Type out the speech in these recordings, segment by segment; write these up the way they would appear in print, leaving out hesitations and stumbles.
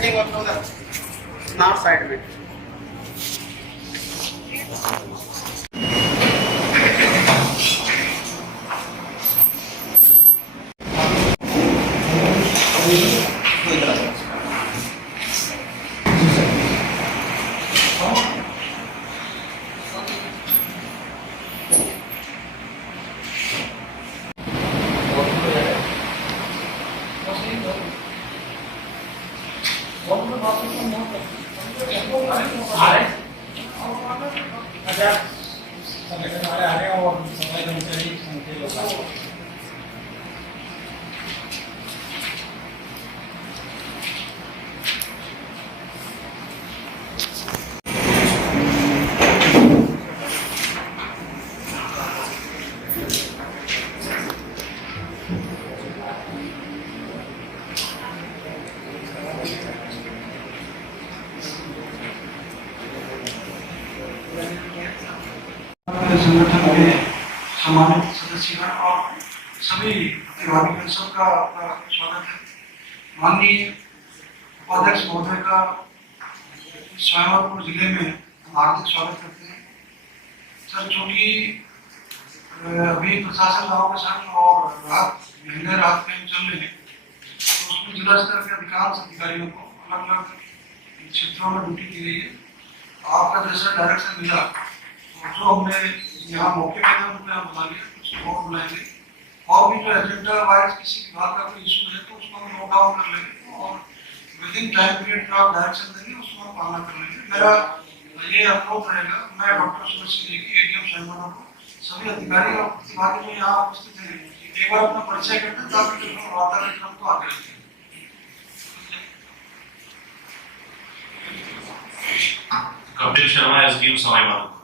Building और उधर north side में। संगठन के सम्मानित सदस्यगण और सभी प्रतिभागियों सबका आपका स्वागत है। माननीय उपाध्यक्ष महोदय का सवाईमाधोपुर जिले में हार्दिक स्वागत करते हैं। सर, चूंकि अभी प्रशासन गाँव के संग और महीने रात कैंप चल रहे हैं, तो उसमें जिला स्तर के अधिकांश अधिकारियों को अलग अलग क्षेत्रों में ड्यूटी दी गई है। आपका जैसा डायरेक्शन मिला, जो हमने यहाँ मौके पर बुला लिया, कुछ और बुलाएंगे और भी जो एजेंडा वाइज किसी विभाग का कोई इशू है तो उसको हम नोट डाउन कर लेंगे और विद इन टाइम पीरियड जो आप डायरेक्शन देंगे उसको हम पालना कर लेंगे। मेरा ये अप्रोच रहेगा। मैं डॉक्टर सुरेश सिंह की एडीएम सवाईमाधोपुर को सभी अधिकारी और प्रतिभागी जो यहाँ उपस्थित हैं एक बार अपना परिचय करते हैं ताकि वार्तालाप को आगे रखें। कपिल शर्मा एसडीएम सवाईमाधोपुर।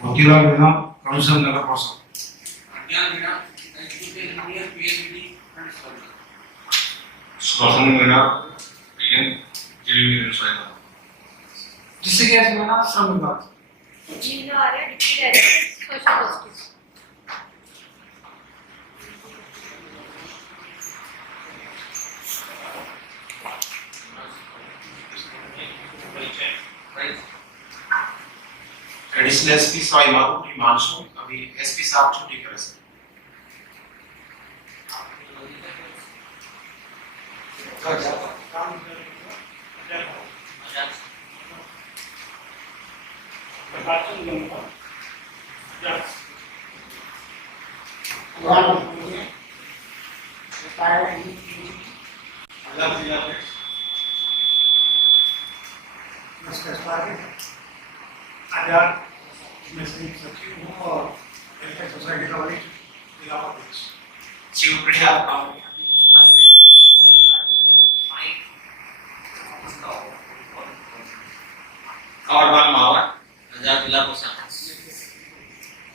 मोतीलाल मीणा, काउंसिल नगर परिषद। सुभाषचंद्र मीणा, पीएम जीवी सवाईमाधोपुर। जिससे क्या इसमें ना श्रम विभाग जिला आ रहा है deputy director social justice. Additional SP Sawai Madhopur Himanshu, अभी एसपी साहब छुट्टी कर रहे हैं। आजाद में सचिव हूँ और वेलफेयर सोसाइटी का वरिष्ठ जिला अध्यक्ष। शिवप्रिया कौरवाल मावा, आजाद जिला कोषाध्यक्ष।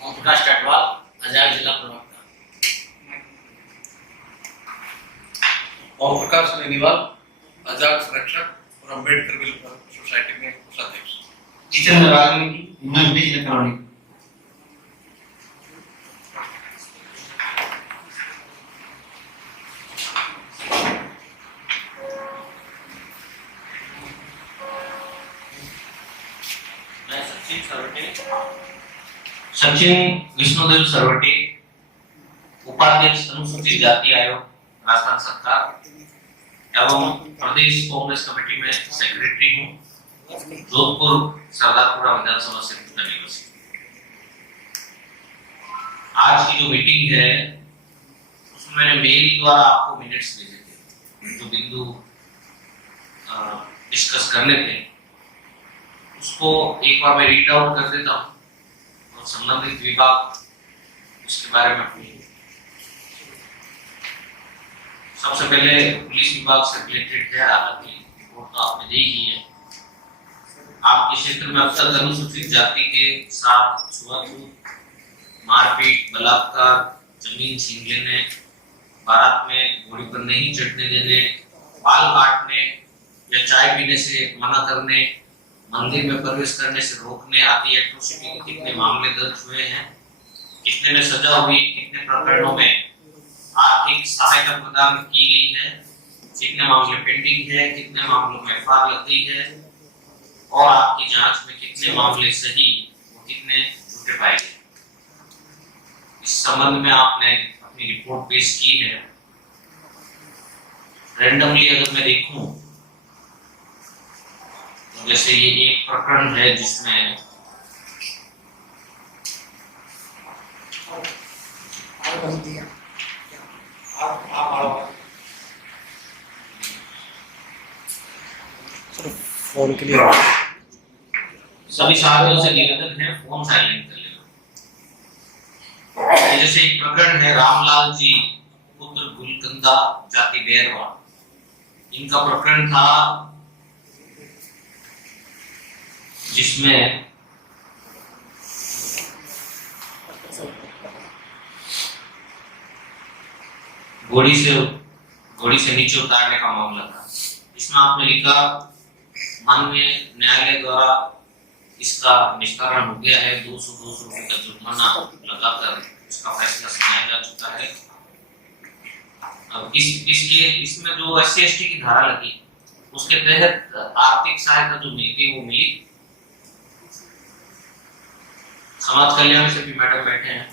ओम प्रकाश टटवाल, आजाद जिला प्रवक्ता। ओम प्रकाश बेनीवाल, आजाद संरक्षक और अम्बेडकर वेलफेयर सोसाइटी में कोषाध्यक्ष। जितेंद्र राजनीति, ह्यूमन बिजनेस कॉलोनी। मैं सचिन विष्णुदेव सरवटे, उपाध्यक्ष अनुसूचित जाति आयोग राजस्थान सरकार एवं प्रदेश कांग्रेस कमेटी में सेक्रेटरी हूँ, जोधपुर सरदारपुरा विधानसभा क्षेत्र का निवासी। आज की जो मीटिंग है उसमें मैंने मेल द्वारा आपको मिनट्स भेजे थे, जो बिंदु डिस्कस करने थे उसको एक बार मैं रीड आउट कर देता हूँ और संबंधित विभाग उसके बारे में अपनी। सबसे पहले पुलिस विभाग से रिलेटेड है, हालांकि रिपोर्ट तो आपने दी ही है। आपके क्षेत्र में अब तक अनुसूचित जाति के साथ छुआछूत, मारपीट, बलात्कार, जमीन छीन लेने, बारात में घोड़ी पर नहीं चढ़ने देने, बाल काटने या चाय पीने से मना करने, मंदिर में प्रवेश करने से रोकने आदि एट्रोसिटी के कितने मामले दर्ज हुए हैं, कितने में सजा हुई, कितने प्रकरणों में आर्थिक सहायता प्रदान की गई है, कितने मामले पेंडिंग है, कितने मामलों में एफआईआर लग गई है और आपकी जांच में कितने मामले सही और कितने झूठे पाए गए। इस संबंध में आपने अपनी रिपोर्ट पेश की है। रैंडमली अगर मैं देखूं तो जैसे ये एक प्रकरण है जिसमें फोन के लिए सभी साथियों से निवेदन है फोन साइलेंट कर लेना। जैसे एक प्रकरण है रामलाल जी पुत्र गुलकंदा जाति बेरवा, इनका प्रकरण था जिसमें घोड़ी से नीचे उतारने का मामला था। इसमें आपने लिखा माननीय न्यायालय द्वारा इसका निष्कर्षण हो गया है, 200 रुपए का जुर्माना लगाकर इसका फैसला सुनाया जा चुका है। अब इसमें जो SC/ST की धारा लगी उसके तहत आर्थिक सहायता जो मिलती वो मिली। समाज कल्याण से भी मैडम बैठे हैं।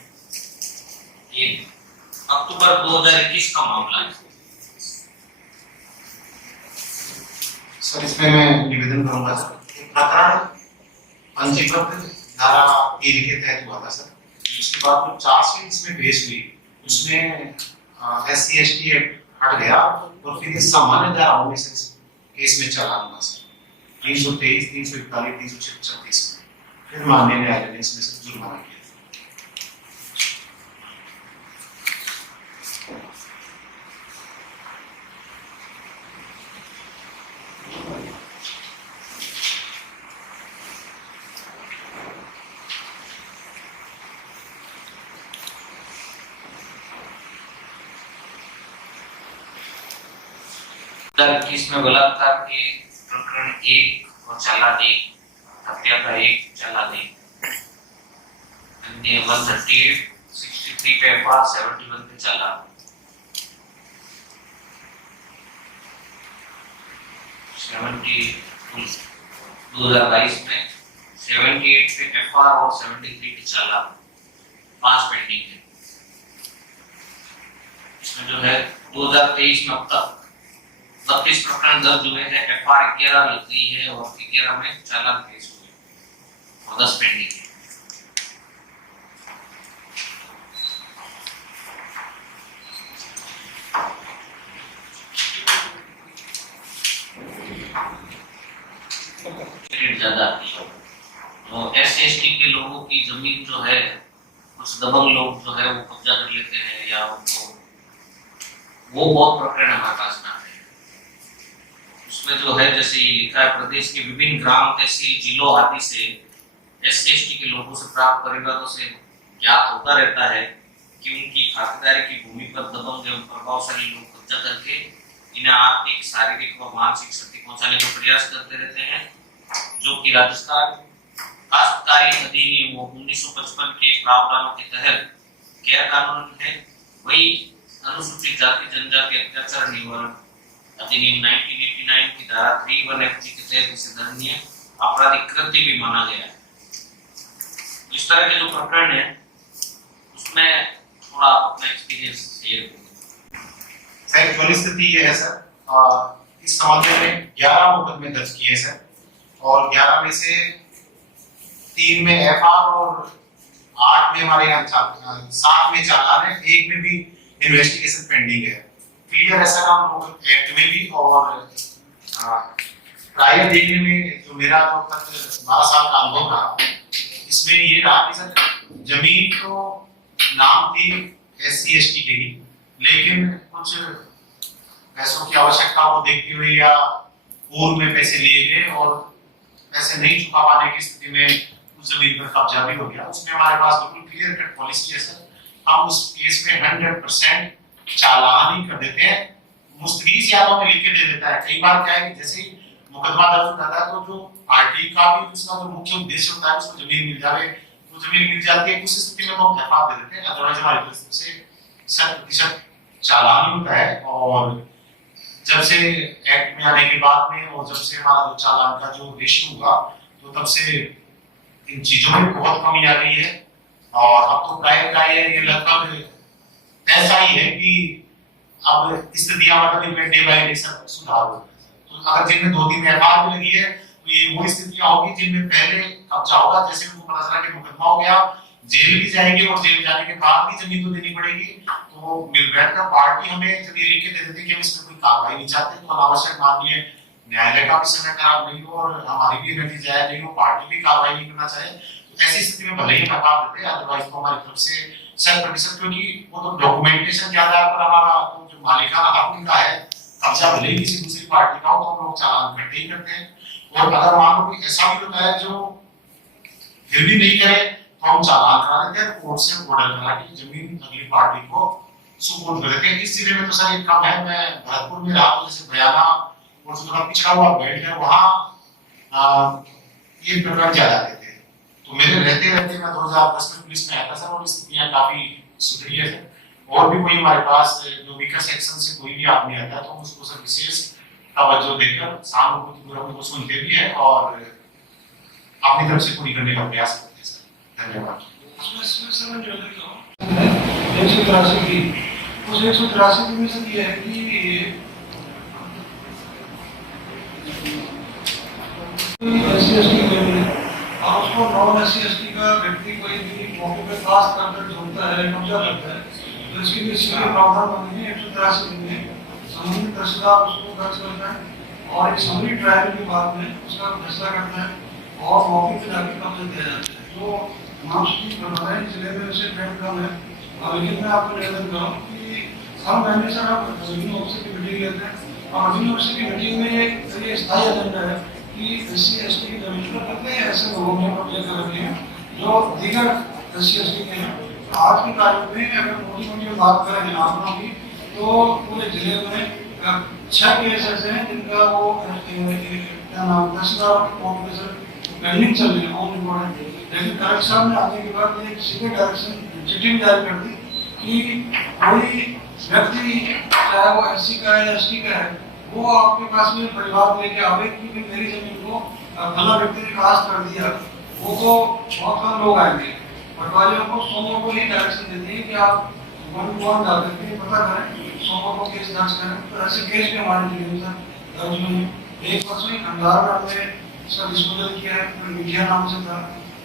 ये अक्टूबर 2021 का मामला है। सर इसमें मैं निवेदन करूंगा सर, प्रकरण पंजीबद्ध धारा 3 के तहत हुआ था सर। उसके बाद जो चार्जशीट इसमें पेश हुई उसमें SC/ST एक्ट हट गया और फिर ये सामान्य धाराओं में से केस में चला हुआ सर 323, 341, 336 फिर माननीय न्यायालय ने इसमें से जुर्माना किया। इसमें बलात्कार के प्रकरण 1 और चालान 1, हत्या का 1 चालान 1, अन्य 138, 63 पे एफआईआर, 71 पे चालान, 2022 में 78 पे एफआईआर और 73 पे चालान, 5 पेंडिंग है। इसमें जो है 2023 में अब तक 32 प्रकरण दर्ज हुए हैं, एफआईआर 11 लग गई है और 11 में चालान पेश हुए और 10 पेंडिंग है। ज्यादा तो SC/ST के लोगों की जमीन जो है कुछ दबंग लोग जो है वो कब्जा कर लेते हैं या उनको वो बहुत प्रकरण हमारे पास में आते हैं। उसमें जो है जैसे ये लिखा है प्रदेश के विभिन्न ग्राम तहसील जिलों आदि से SC/ST के लोगों से प्राप्त परिवारों से ज्ञात होता रहता है कि उनकी खातिरदारी की भूमि पर दबंग एवं प्रभावशाली लोग कब्जा करके इन्हें आर्थिक, शारीरिक व मानसिक क्षति पहुंचाने का प्रयास करते रहते हैं, जो कि राजस्थान काश्तकारी अधिनियम 1955 के प्रावधानों के तहत गैर कानूनी है। वही अनुसूचित जाति जनजाति अत्याचार निवारण अधिनियम 1989 की धारा 31FG के तहत इसे दंडनीय आपराधिक कृत्य भी माना गया है। इस तरह के जो प्रकरण है उसमें थोड़ा अपना एक्सपीरियंस शेयर करें। एक्चुअली स्थिति ये है सर, इस संबंध में 11 मुकदमे दर्ज किए सर और 11 में से 3 में एफआईआर और 8 में हमारे यहाँ 7 में चालान है, 1 में भी इन्वेस्टिगेशन पेंडिंग है। क्लियर है सर, हम लोग एक्ट में भी और ट्रायल देखने में जो मेरा जो 12 साल का अनुभव रहा इसमें ये रहा कि सर जमीन तो नाम थी SC/ST के ही, लेकिन कुछ पैसों की आवश्यकता को देखते हुए या पूर्व में पैसे लिए गए और पैसे नहीं चुका पाने की स्थिति में उस जमीन पर कब्जा भी हो गया। उसमें हमारे पास बिल्कुल क्लियर कट पॉलिसी है सर, हम उस केस में 100% चालान ही कर देते हैं, मुस्तवीज यादों में लिख के दे देता है। कई बार क्या है कि जैसे मुकदमा दर्ज होता है तो जो पार्टी का भी उसका जो मुख्य उद्देश्य होता है उसको जमीन मिल जाए, वो जमीन मिल जाती है, उस स्थिति में हम एफआईआर दे देते हैं। अदरवाइज हमारी तरफ से 100% चालान ही होता है और जब से एक्ट में आने के बाद में और जब से हमारा जो चालान का जो रेशियो हुआ तो तब से इन चीजों में बहुत कमी आ गई है और अब तो प्राय ये लगभग ऐसा ही है कि अब स्थितियां मतलब डे बाय डे सब सुधार हो रहा है। तो अगर जिनमें 2-3 एफआईआर भी लगी है तो ये वो स्थितियां होगी जिनमें पहले कब्जा होगा, जैसे उनको पता चला कि मुकदमा हो गया, जेल भी जाएंगे और जेल जाने के बाद भी जमीन तो देनी पड़ेगी, तो मिल बैठकर पार्टी हमें जब ये लिख के दे देती है कि हम इसमें कोई कार्रवाई नहीं चाहते, तो अनावश्यक माननीय न्यायालय का भी समय खराब नहीं हो और हमारी भी एनर्जी जाया नहीं हो, पार्टी भी कार्रवाई नहीं करना चाहे, तो ऐसी स्थिति में भले ही हम हटा देते, अदरवाइज तो हमारी तरफ से 100%, क्योंकि वो तो डॉक्यूमेंटेशन के आधार पर हमारा तो जो मालिकाना हक उनका है, कब्जा भले ही किसी दूसरी पार्टी का हो तो हम लोग चालान करते ही करते हैं। और अगर मान लो कोई ऐसा भी होता है जो फिर भी नहीं करे तो हम चालान करा देते हैं, कोर्ट से ऑर्डर करा के जमीन अगली पार्टी को सुपुर्द कर देते हैं। इस जिले में तो सर एक कम है, मैं भरतपुर में रहा हूँ, जैसे बयाना और जो पिछड़ा हुआ बेल्ट है वहाँ ये प्रकरण ज्यादा रहते हैं, तो मेरे रहते रहते मैं 2010 में पुलिस में आया था सर और स्थितियां काफी सुधरी है सर। और भी कोई हमारे पास जो वीकर सेक्शन से कोई भी आदमी आता है तो उसको सर विशेष तवज्जो देकर सहानुभूतिपूर्वक उनको सुनते भी है और अपनी तरफ से पूरी करने का प्रयास करते हैं सर। धन्यवाद। इसमें जो है 183 की उस 183 में से ये है कि SC/ST फैमिली और उसको नॉन SC/ST का व्यक्ति कोई भी मौके पे खास करके जोड़ता है, कब्जा करता है, तो इसके लिए सीधे प्रावधान बने हैं 183 में संबंधित तहसीलदार उसको दर्ज करता है और एक समरी ट्रायल के बाद में उसका फैसला करता है और मौके पे जाके कब्जा दिया जाता है। तो मानसून बनवाए जिले में उसे ट्रेंड कम है, लेकिन मैं आपको निवेदन करूँ कि हम पहले सर आप रेवेन्यू ऑफिसर की मीटिंग लेते हैं और रेवेन्यू ऑफिसर की मीटिंग में एक स्थायी एजेंडा है कि SC/ST की जमीन पर कितने ऐसे लोगों ने कब्जे कर रखे हैं जो दीगर SC/ST के हैं। आज की तारीख में अगर मोटी बात करें आंकड़ों की तो पूरे जिले में 6 केस ऐसे हैं जिनका वो क्या नाम तहसीलदार कोर्ट में सर पेंडिंग चल रही है ऑन रिकॉर्ड, लेकिन कलेक्टर साहब ने आने के बाद एक सीधे डायरेक्शन चिट्ठी जारी कर दी कि कोई व्यक्ति चाहे वो SC का है ST का है वो आपके पास में परिवार लेके आवे कि मेरी जमीन को फला व्यक्ति ने खास कर दिया, वो तो बहुत कम लोग आएंगे। पटवारियों को सोमवार को ही डायरेक्शन देते हैं कि आप 1-1 डाल करके पता करें, सोमवार को केस दर्ज करें। तो ऐसे केस भी हमारे जिले में सर दर्ज हुए हैं। एक वर्ष में खंडार में हमने इसका डिस्पोजल किया है, मीडिया नाम से था,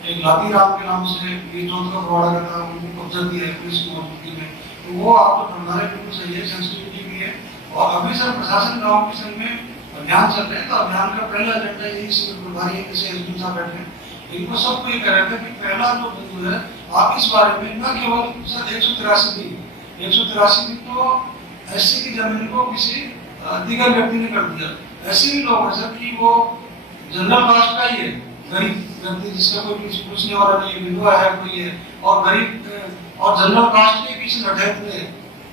एक लाती राम के नाम से ये जोत का प्रवाड़ा का था, उनको कब्जा दिया है पुलिस की मौजूदगी में। तो वो आपको खंडारे बिल्कुल सही है, सेंसिटिविटी भी है। और अभी सर प्रशासन गाँव के संग में अभियान चल रहे हैं, तो अभियान का पहला एजेंडा यही सिविल प्रभारी है, जैसे एसपी साहब बैठे हैं, इनको सबको ये कह रहे थे कि पहला जो बिंदु है आप इस बारे में न केवल सर 183 भी तो SC की जमीन को किसी दीगर व्यक्ति ने कर दिया। ऐसे भी लोग हैं सर कि वो जनरल कास्ट का ही है, गरीब व्यक्ति जिसका कोई किसी पूछने वाला नहीं, विधवा है कोई है और गरीब और जनरल कास्ट के किसी नठैत ने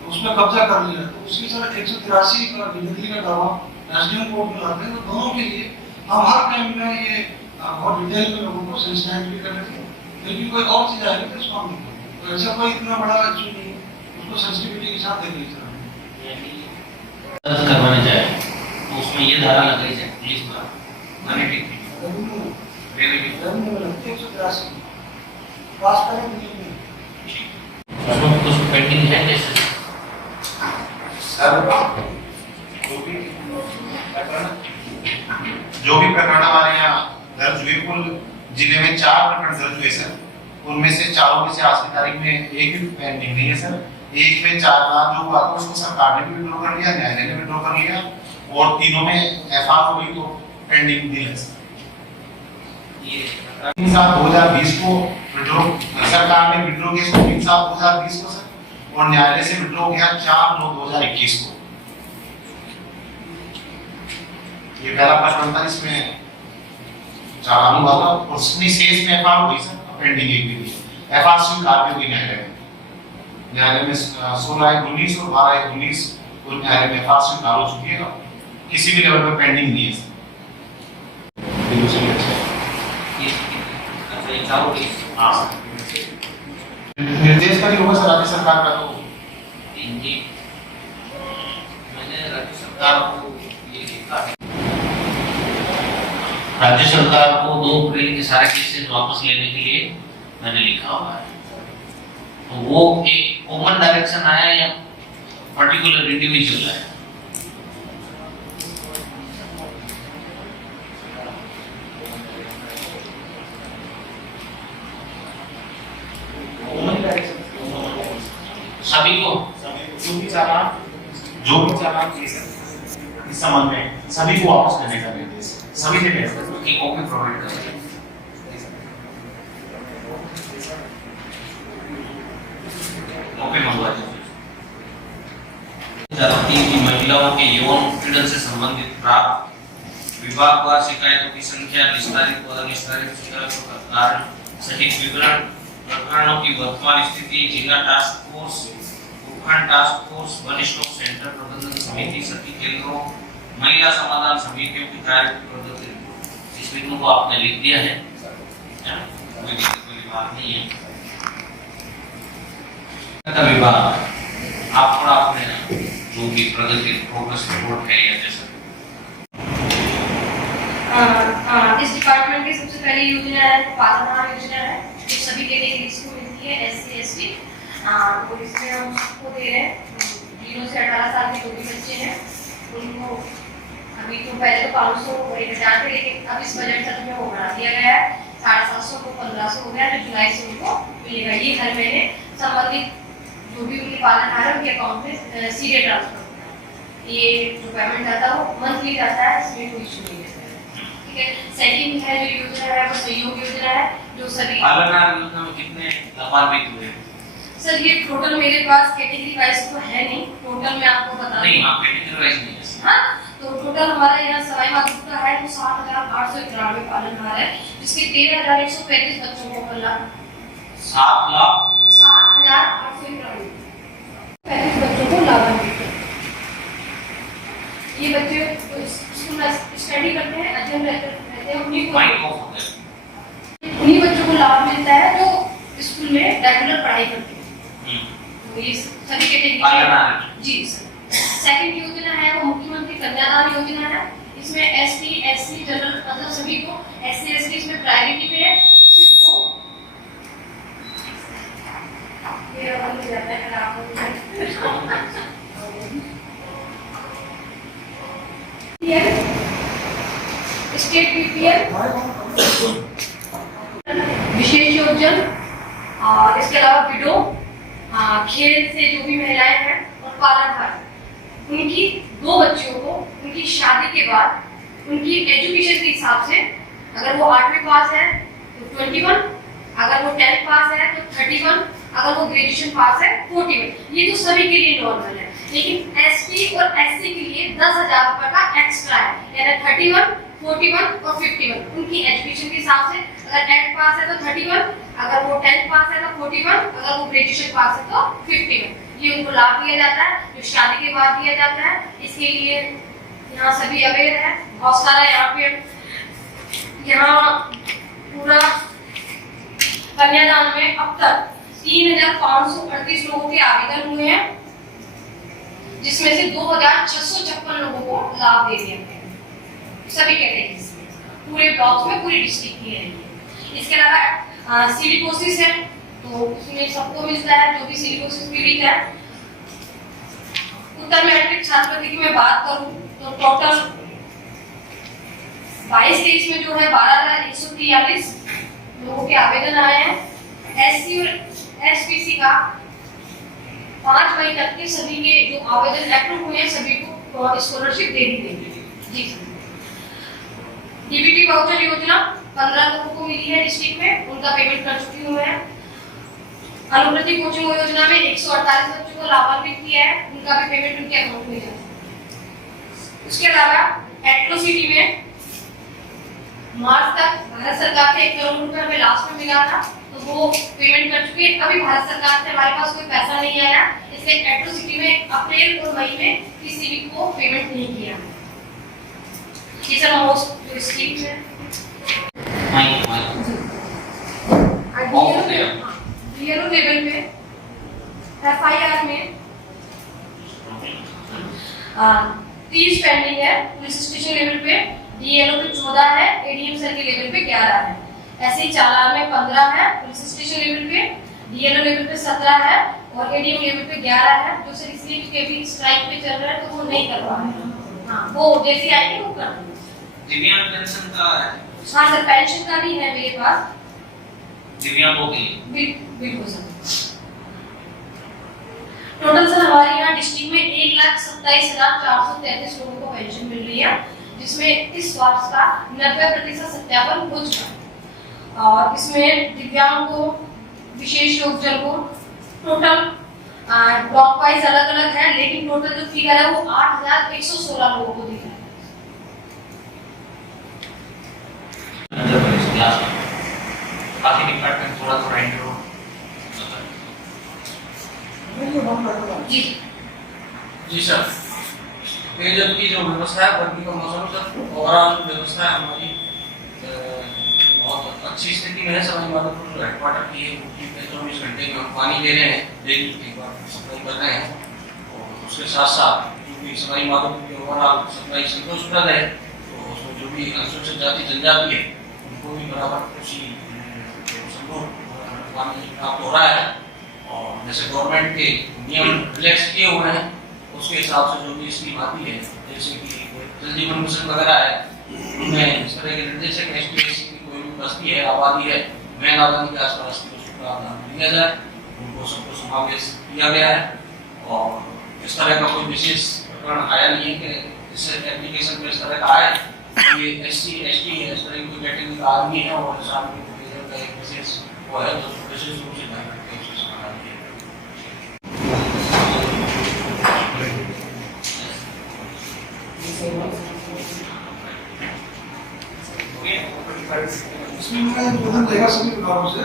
उसमें कब्जा कर लिया, तो उसकी सर 183 का बिजली का दावा नेशनल कोर्ट में लाते हैं। तो दोनों के लिए हम हर टाइम में ये बहुत डिटेल में लोगों को सेंसिटाइज भी कर रहे थे, लेकिन कोई और चीज आएगी तो उसको हम नहीं, तो ऐसा कोई इतना बड़ा इशू नहीं, उसको सेंसिटिविटी के साथ देख लीजिए करवाने जाए तो उसमें ये धारा लगाई जाए पुलिस द्वारा उसमें कुछ पेंडिंग है कैसे जो भी प्रकरण हमारे यहाँ दर्ज हुए, कुल जिले में 4 प्रकरण दर्ज हुए सर, उनमें से चारों में से आज की तारीख में एक भी पेंडिंग नहीं है सर। एक में 4 लाख जो हुआ था उसको सरकार ने भी विड्रॉ कर लिया, न्यायालय ने विड्रॉ कर लिया और तीनों में एफआईआर हुई तो पेंडिंग भी है सर। 3/7/2020 को विड्रॉ सरकार ने विड्रॉ किया 3/7/2020 को सर और न्यायालय से विड्रॉ किया 4/9/2021 को। ये पहला प्रकरण था, इसमें चालान हुआ था और उसमें शेष में एफआईआर हुई सर, पेंडिंग एक भी नहीं। एफआईआर स्वीकार भी हुई न्यायालय में 16/19 और 12/19 को न्यायालय में एफआईआर स्वीकार हो चुकी है, किसी भी लेवल पर पेंडिंग नहीं है सर। ये चारों केस हाँ निर्देश का भी होगा सर राज्य सरकार का, तो मैंने राज्य सरकार को राज्य सरकार को 2 अप्रैल के सारे केसेस वापस लेने के लिए मैंने लिखा हुआ है। तो वो एक कॉमन डायरेक्शन आया या पर्टिकुलर इंडिविजुअल आया? सभी को जो भी चालान केस है इस संबंध में सभी को वापस करने का निर्देश सभी से भेज दें। की कॉपी प्रोवाइड कर दें। कॉपी मंगवा दीजिए। जाति की महिलाओं के यौन उत्पीड़न से संबंधित प्राप्त विभागवार शिकायतों की संख्या, निस्तारित व अनिस्तारित शिकायतों का कारण सहित विवरण, प्रकरणों की वर्तमान स्थिति, जिला टास्क फोर्स, उपखंड task force, one stop centre प्रबंधन समिति, सखी केंद्रों, महिला समाधान समितियों की कार्य प्रगति, इसमें को आपने लिख दिया है, कोई दिक्कत वाली बात नहीं है। विभाग आप थोड़ा अपने जो भी प्रगति प्रोग्रेस रिपोर्ट है या जैसा इस डिपार्टमेंट की सबसे पहली योजना है पालनहार योजना है, जो सभी कैटेगरीज को मिलती है, SC ST। तो इसमें हम सबको दे रहे हैं 0 से 18 साल के जो भी बच्चे हैं उनको। अभी तो पहले तो 500 1000 थे, लेकिन अब इस बजट सत्र में वो बढ़ा दिया गया है, 750 को 1500 हो गया, जो जुलाई से उनको मिलेगा। ये हर महीने संबंधित जो भी उनके पालनहार है उनके अकाउंट में सीधे ट्रांसफर होता है। ये जो पेमेंट आता है वो मंथली जाता है, इसमें कोई इशू नहीं है। ठीक है, सेकंड है जो योजना है वो सहयोग योजना है, जो सभी पालनहार योजना में कितने लाभान्वित हुए? सर ये टोटल मेरे पास कैटेगरी वाइज तो है नहीं, टोटल मैं आपको बता नहीं, हाँ कैटेगरी वाइज नहीं है। हाँ, तो टोटल हमारा यहाँ सवाई माधोपुर का है तो 7,891 पालनहार है, जिसके 13,135 बच्चों को मिला। 7,891 बच्चों को लाभान्वित है। ये बच्चे स्कूल में स्टडी करते हैं, अध्ययन रहते हैं, उन्हीं बच्चों को लाभ मिलता है जो स्कूल में रेगुलर पढ़ाई करते हैं। तो ये सभी कैटेगरी जी सर। सेकंड योजना है वो मुख्यमंत्री कन्यादान योजना है। इसमें ST SC जनरल मतलब सभी को SC ST इसमें प्रायोरिटी पे है। सिर्फ वो ये बंद हो जाता है आपको स्टेट BPL विशेष योजना और इसके अलावा विडो, खेल से जो भी महिलाएं हैं और पालनहार, उनकी 2 बच्चियों को उनकी शादी के बाद उनकी एजुकेशन के हिसाब से अगर वो 8वीं पास है तो 21, अगर वो 10th पास है तो 31, अगर वो ग्रेजुएशन पास है 41। ये तो सभी के लिए नॉर्मल है, लेकिन ST और SC के लिए 10,000 रुपए का एक्स्ट्रा है, यानी 31, 41 और 51 उनकी एजुकेशन के हिसाब से। अगर 10th पास है तो 31, अगर वो 10th पास है तो 41, अगर वो ग्रेजुएशन पास है तो 51। ये उनको लाभ दिया जाता है जो शादी के बाद दिया जाता है। इसके लिए यहाँ सभी अवेयर है, बहुत सारा यहाँ पे यहाँ पूरा कन्यादान में अब तक 3,538 लोगों के आवेदन हुए हैं, जिसमें से 2,656 लोगों को लाभ दे दिया गया सभी कैटेगरीज में, पूरे ब्लॉक्स में, पूरी डिस्ट्रिक्ट में है। इसके अलावा सिलिकोसिस है तो उसमें सबको मिलता है जो भी सिलिकोसिस पीड़ित है। उत्तर मैट्रिक छात्रवृत्ति की मैं बात करूं तो टोटल 22-23 में जो है 12,143 लोगों के आवेदन आए हैं। SC और SPC का 5 मई तक के सभी के जो आवेदन अप्रूव हुए हैं सभी को स्कॉलरशिप दे दी गई जी। DBT वाउचर योजना 15 लोगों को मिली है डिस्ट्रिक्ट में, उनका पेमेंट कर चुकी हूँ मैं। अनुवृत्ति कोचिंग योजना में 148 बच्चों को लाभान्वित किया है, उनका भी पेमेंट उनके अकाउंट में जाता है। उसके अलावा एट्रोसिटी में मार्च तक भारत सरकार से 1 करोड़ रुपए हमें लास्ट में मिला था, तो वो पेमेंट कर चुके हैं। अभी भारत सरकार से हमारे पास कोई पैसा नहीं आया, इसलिए एट्रोसिटी में अप्रैल और मई में किसी भी को पेमेंट नहीं किया। ये सब मोस्ट जो स्कीम्स है। DLO लेवल पे FIR में 30 पेंडिंग है, पुलिस स्टेशन लेवल पे डीएलओ पे 14 है, एडीएम सर के लेवल पे 11 है। ऐसे ही चालान में 15 है, पुलिस स्टेशन लेवल पे, डीएलओ लेवल पे 17 है और एडीएम लेवल पे 11 है। जो सर इसलिए क्योंकि अभी स्ट्राइक पे चल रहा है तो वो नहीं कर पा रहे हैं। हाँ, वो जैसे आएंगे वो कर देंगे। दिव्यांग पेंशन का है? हाँ सर, पेंशन का भी है मेरे पास। दिव्यांगों के लिए बिल्कुल सर। टोटल सर हमारे यहाँ डिस्ट्रिक्ट में 1,27,433 लोगों को पेंशन मिल रही है, जिसमें इस वर्ष का 90% सत्यापन हो चुका है। और इसमें दिव्यांग को, विशेष योगजन को टोटल ब्लॉक वाइज अलग अलग है, लेकिन टोटल जो फिगर है वो 8,116 लोगों को दी है। बाकी डिपार्टमेंट थोड़ा थोड़ा इंट्रो जी जी सर, पेयजल की जो व्यवस्था है, गर्मी का मौसम सर, ओवरऑल व्यवस्था हमारी बहुत अच्छी स्थिति में है। सवाई माधोपुर हेडक्वार्टर की 24 घंटे में हम पानी दे रहे हैं, डेली एक बार सप्लाई कर रहे हैं। और उसके साथ साथ क्योंकि सवाई माधोपुर की ओवरऑल सप्लाई संतोषप्रद है, तो उसमें जो भी अनुसूचित जाति जनजाति है उनको भी बराबर कृषि पानी प्राप्त हो रहा है। और जैसे गवर्नमेंट के नियम रिलैक्स किए हुए हैं, उसके हिसाब से जो भी स्कीम आती है, जैसे कि जल जीवन मिशन वगैरह है, उनमें इस तरह के निर्देश है कि एसटी की कोई भी बस्ती है, आबादी है, मेन आबादी के आसपास की उसको प्रावधान दिया जाए, उनको सबको समावेश किया गया है। और इस तरह का कोई विशेष प्रकरण आया नहीं है कि इस एप्लीकेशन में इस तरह का आए कि SC ST है, इस तरह की कोई कैटेगरी का आदमी है और इस आदमी को एक विशेष वो है तो विशेष रूप से ध्यान रखते हैं उसकी समाधान इसमें मैं निवेदन देगा सभी विभागों से,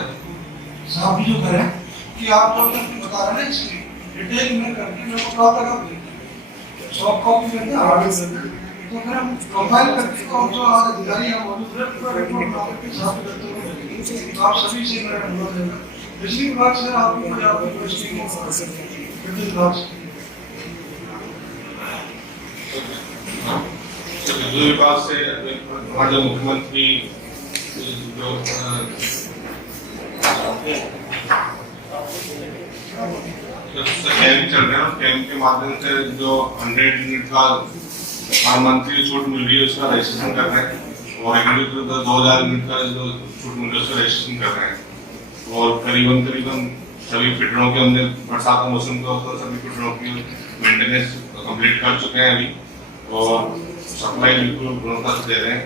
साहब भी जो करें कि आप जो बता रहे हैं इसकी डिटेल में करके मेरे को प्राप्त करा सॉफ्ट कॉपी करके हार्ड कॉपी तो फिर हम कंपाइल करके और जो आज अधिकारी हैं मौजूद है पूरा रिपोर्ट बना के साथ में करते हुए तो आप सभी से मेरा अनुरोध है बिजली विभाग से आपको मुझे आपकी यूनिवर्सिटी को बिजली विभाग से बिजली विभाग से हमारे मुख्यमंत्री जो कैंप चल रहे हैं, कैंप के माध्यम से जो 100 यूनिट का मंथली छूट मिल रही है उसका रजिस्ट्रेशन कर रहे हैं और 2000 यूनिट का जो छूट मिल रही है उसका रजिस्ट्रेशन कर रहे हैं। और करीबन सभी फिटरों के हमने बरसात का मौसम का होता है, सभी फिटरों की मेंटेनेंस कंप्लीट कर चुके हैं अभी और सप्लाई बिल्कुल गुणवत्ता से दे रहे हैं।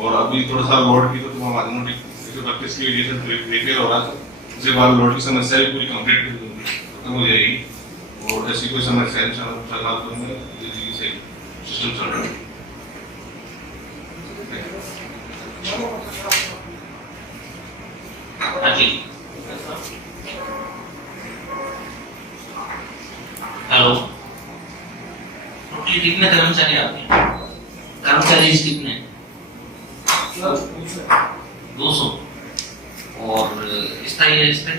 और अभी थोड़ा सा लोड की तो माध्यम 132 की वजह से रिपेयर हो रहा था, उसके बाद लोड की समस्या भी पूरी कंप्लीट खत्म हो जाएगी और ऐसी कोई समस्या इंशाल्लाह तो जल्दी से सिस्टम चल रहा है। हेलो, टोटली कितने कर्मचारी आपके? कर्मचारी कितने? 200 और स्थायी है इसमें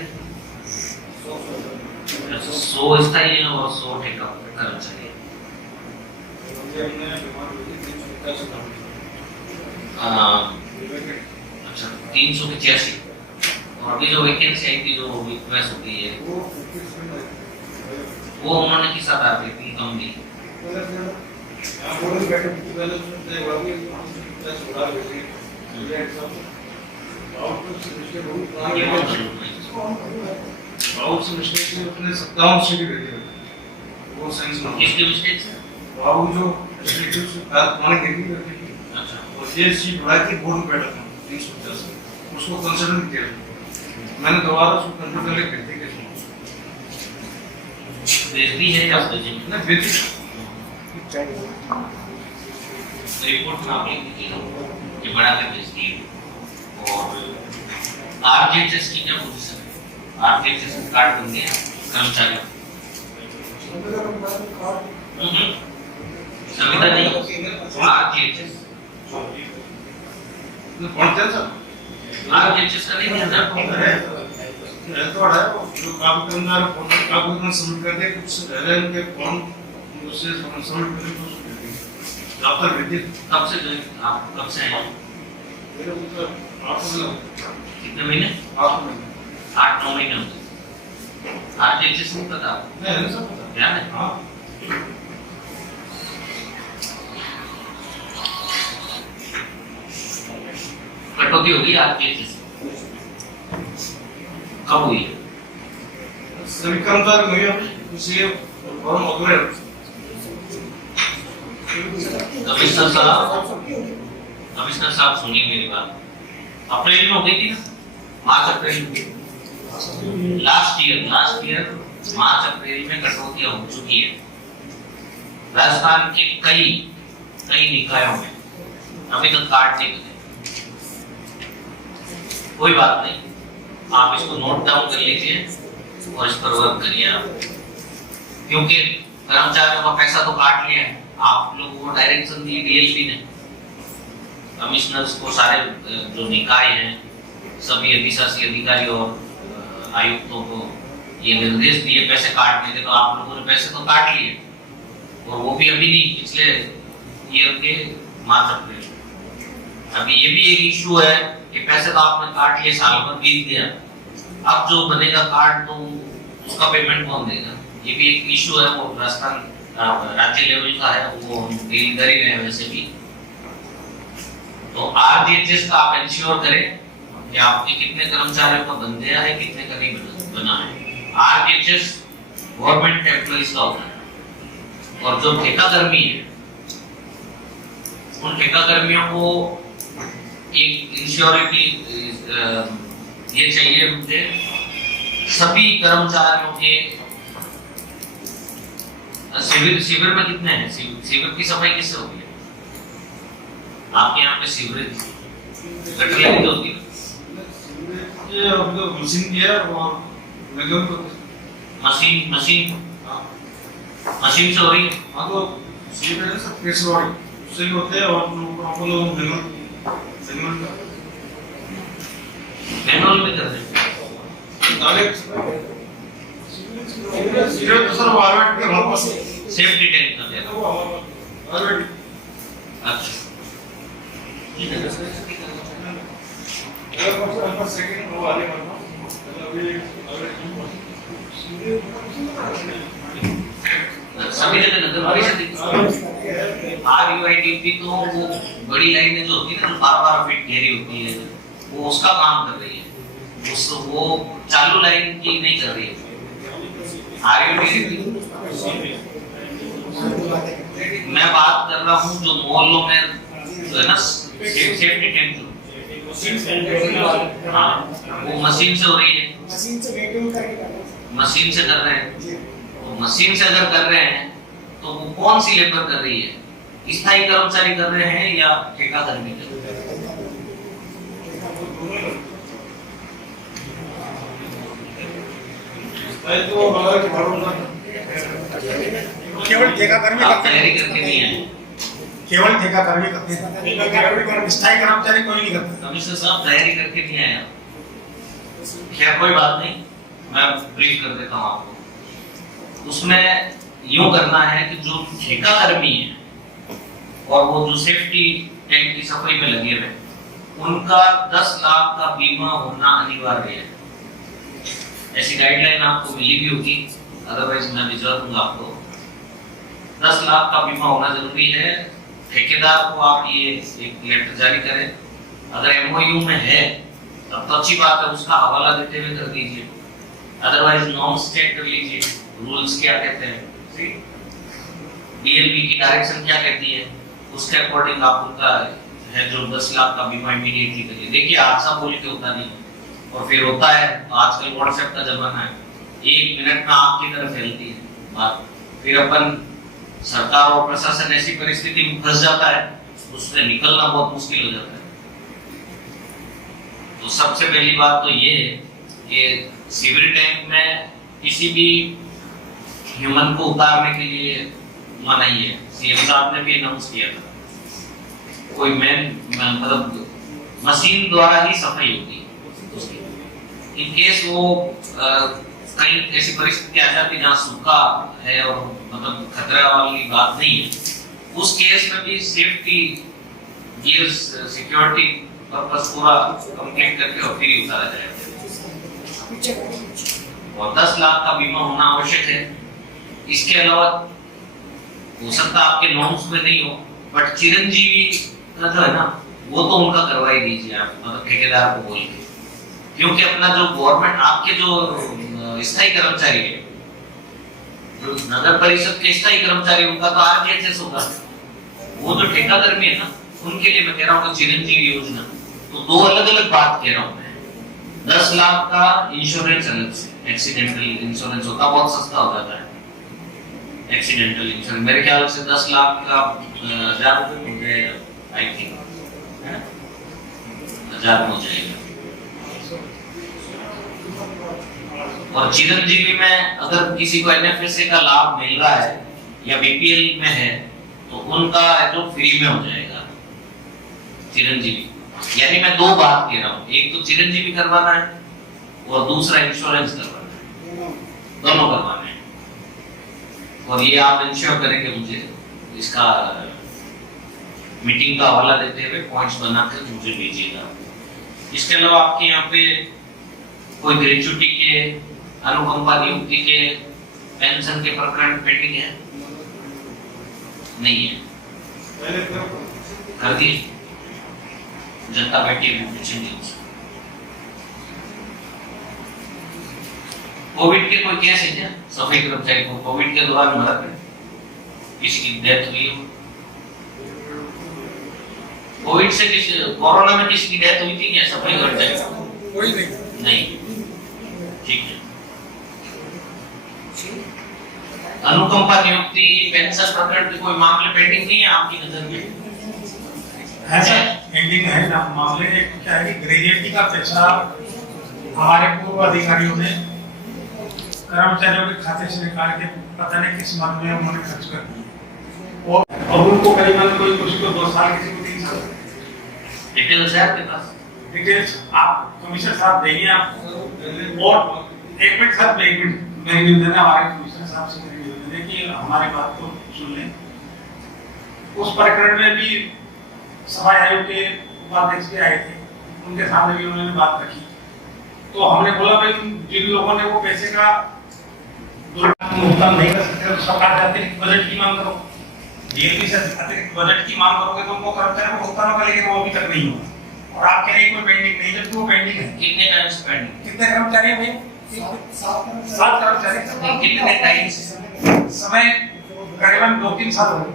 100 स्थायी है और 100 ठेका कर्मचारी। अच्छा, 385 और अभी जो वैकेंसी आई थी जो रिक्वेस्ट हो गई है वो उन्होंने किस आधार पे इतनी कम दी? किसके मिस्टेक से? बाबू जो अच्छा और ये सीट बढ़ा के बोर्ड बैठा था 350 उसको कंसिडर किया मैंने दोबारा उसको कंसिडर करके भेज दी बेचती है या ना भेज रिपोर्ट में आपने ये बढ़ा के भेजती है। और आरजीएचएस की क्या पोजीशन है? आरजीएचएस कार्ड बन गया कर्मचारी संविदा नहीं आरजीएचएस आरजीएचएस का नहीं है तो है जो काम करना है फोटो कागज में सबमिट कर दे कुछ रह उनके फॉर्म उससे सबमिट करने को डॉक्टर भेजिए। कब से ज्वाइन आप कब से आए? मेरे को तो 8 कितने महीने? 8-9 महीने होते। RGHS नहीं पता? नहीं सब पता ध्यान है? हाँ कटौती होगी RGHS कब हुई? सभी कर्मचारी हुई है इसलिए फॉर्म अधूरे कमिश्नर साहब सुनिए मेरी बात। अप्रैल में हो गई थी ना, मार्च अप्रैल में, लास्ट ईयर मार्च अप्रैल में कटौतियां हो चुकी है राजस्थान के कई निकायों में, अभी तक कार्ड नहीं बने। कोई बात नहीं, आप इसको नोट डाउन कर लीजिए और इस पर वर्क करिए आप, क्योंकि कर्मचारियों का पैसा तो काट लिया है, आप लोगों को डायरेक्शन दी डीएलपी ने, कमिश्नर्स को, सारे जो निकाय हैं, सभी अधिशासी अधिकारी और आयुक्तों को ये निर्देश दिए पैसे काटने के, तो आप लोगों ने पैसे तो काट लिए, और वो भी अभी नहीं, पिछले ईयर के मार्च अप्रैल। अभी ये भी एक इशू है कि पैसे तो आपने काट लिए, साल भर बीत गया, अब जो बनेगा कार्ड तो उसका पेमेंट कौन देगा? ये भी एक इशू है, वो राजस्थान राज्य लेवल का है, वो डील कर ही रहे हैं वैसे भी। तो RGHS का आप इंश्योर करें कि आपके कितने कर्मचारियों का बन गया है, कितने का नहीं बना है। RGHS गवर्नमेंट एम्प्लॉइज का होता है, और जो ठेका कर्मी है उन ठेका कर्मियों को एक इंश्योरिटी ये चाहिए मुझे, सभी कर्मचारियों के शिविर में कितने हैं, शिविर की सफाई किससे होती है? आपके यहाँ पे शिविर गटरिया नहीं होती? ये अभी तो मशीन है और निगम तो मशीन से हो रही है। हाँ तो सीट है सब प्रेस बॉडी उससे भी होते हैं, और अपन लोग मैनुअल में कर रहे हैं। सीट तो सर वारवेट के वापस सेफ्टी टैंक कर दिया। वारवेट अच्छा सेकंड वो वाले करना अभी सभी जगह नगर परिषद RUITP तो वो बड़ी लाइनें जो होती है ना, जो 12 फीट गहरी होती है, वो उसका काम कर रही है, वो चालू लाइन की नहीं कर रही है। मैं बात कर रहा हूँ जो मोहल्लों में जो है ना सेफ्टी टैंक, हाँ वो मशीन से हो रही है, मशीन से कर रहे हैं। तो मशीन से अगर कर रहे हैं तो वो कौन सी लेबर कर रही है? स्थायी कर्मचारी कर रहे हैं या ठेका कर्मी कर रहे हैं? केवल ठेका कर्मी आप तैयारी करके नहीं आए? केवल ठेका कर्मी करते हैं, स्थायी कर्मचारी कोई नहीं करता। कमिश्नर साहब तैयारी करके नहीं आया? खैर कोई बात नहीं, मैं ब्रीफ कर देता हूँ आपको। उसमें यूं करना है कि जो ठेका कर्मी है और वो जो सेफ्टी टैंक की सफाई में लगे हुए, उनका 10 लाख का बीमा होना अनिवार्य है। ऐसी गाइडलाइन आपको मिली भी होगी, अदरवाइज मैं भिजवा दूंगा आपको। 10 लाख का बीमा होना जरूरी है। ठेकेदार को आप ये एक लेटर जारी करें, अगर MOU में है तब तो अच्छी बात है, उसका हवाला देते हुए कर दीजिए, अदरवाइज नॉर्म्स चेक कर लीजिए, रूल्स क्या कहते हैं, DLP की डायरेक्शन क्या कहती है, उसके अकॉर्डिंग आप उनका है जो 10 लाख का बीमा इमीडिएटली करिए। देखिए हादसा बोल के होता नहीं, और फिर होता है, आजकल व्हाट्सएप का जमाना है, 1 मिनट में आपकी तरफ फैलती है बात, फिर अपन सरकार और प्रशासन ऐसी परिस्थिति में फंस जाता है, उससे निकलना बहुत मुश्किल हो जाता है। तो सबसे पहली बात तो ये है कि सीवर टैंक में किसी भी ह्यूमन को उतारने के लिए मनाही है। CM साहब ने भी अनाउंस किया था, कोई मतलब मशीन द्वारा ही सफाई होती है उसकी। इन केस वो कहीं ऐसी परिस्थिति आ जाती है जहाँ सूखा है और मतलब खतरा वाली बात नहीं है, उस केस में भी सेफ्टी गियर्स सिक्योरिटी पर्पस पूरा कंप्लीट करके और फिर ही उतारा जाएगा। और 10 लाख का बीमा होना आवश्यक है। इसके अलावा हो सकता आपके नॉर्म्स में नहीं हो, बट चिरंजीवी का जो है ना वो तो उनका करवा ही दीजिए आप, मतलब ठेकेदार को बोल के, क्योंकि अपना जो गवर्नमेंट आपके जो स्थायी कर्मचारी है, जो नगर परिषद के स्थायी कर्मचारी, उनका तो आरजीएचएस होगा। वो जो ठेका कर्मी है ना, उनके लिए मैं कह रहा हूँ चिरंजीवी योजना, तो दो अलग अलग बात कह रहा हूँ मैं। 10 लाख का इंश्योरेंस अलग से, एक्सीडेंटल इंश्योरेंस होता, बहुत सस्ता हो जाता है एक्सीडेंटल इंश्योरेंस। मेरे ख्याल से 10 लाख का 1000 रुपये हो जाएगा, आई थिंक 1000 हो जाएगा। और चिरंजीवी में अगर किसी को एनएफएसए का लाभ मिल रहा है या बीपीएल में है तो उनका जो फ्री में हो जाएगा चिरंजीवी। यानी मैं दो बात कह रहा हूँ, एक तो चिरंजीवी करवाना है और दूसरा इंश्योरेंस करवाना है, दोनों करवाना है। और ये आप इंश्योर करेंगे मुझे इसका मीटिंग का हवाला देते हुए पॉइंट्स बनाकर मुझे भेजिएगा। इसके अलावा आपके यहाँ पे कोई ग्रेचुटी के, अनुकंपा नियुक्ति के, पेंशन के प्रकरण पेंडिंग है? नहीं है, कर दिए, जनता बैठी है, पूछेंगे उसको। कोविड के कोई केस है क्या? सफाई कर्मचारी को कोविड के दौरान मरा है, किसी की डेथ हुई? कोविड से किसी, कोरोना में किसी की डेथ हुई थी क्या सफाई कर्मचारी? कोई नहीं। ठीक है। अनुकंपा नियुक्ति, पेंशन प्रकरण के कोई मामले पेंडिंग नहीं है आपकी नजर में? है सर, पेंडिंग है ना मामले। एक क्या है कि ग्रेजुएटी का पैसा हमारे पूर्व अधिकारियों ने कर्मचारियों के खाते से निकाल के पता नहीं किस मद में उन्होंने खर्च कर दिया, और उनको करीबन कोई किसी को 2 साल, किसी को 3 साल। डिटेल्स है आपके पास? डिटेल्स आप कमिश्नर साहब देंगे आप, और 1 मिनट सर, 1 मिनट मेरी निवेदन है हमारे कमिश्नर साहब से, मेरी निवेदन है कि हमारी बात को सुन लें। उस प्रकरण में भी सभा आयोग के उपाध्यक्ष भी आए थे, उनके सामने भी उन्होंने बात रखी। तो हमने बोला भाई जिन लोगों ने वो पैसे का भुगतान नहीं कर सकते तो सरकार से अतिरिक्त बजट की मांग करो, डीएपी से अतिरिक्त बजट की मांग करोगे तो उनको कर्मचारियों को भुगतान होगा, लेकिन वो अभी तक नहीं हुआ। और आप कह रहे हैं कोई पेंडिंग नहीं, जबकि वो पेंडिंग है। कितने टाइम से पेंडिंग? कितने कर्मचारी हैं भाई? 7 कर्मचारी। कितने टाइम से? समय करीबन 2-3 साल हो गए।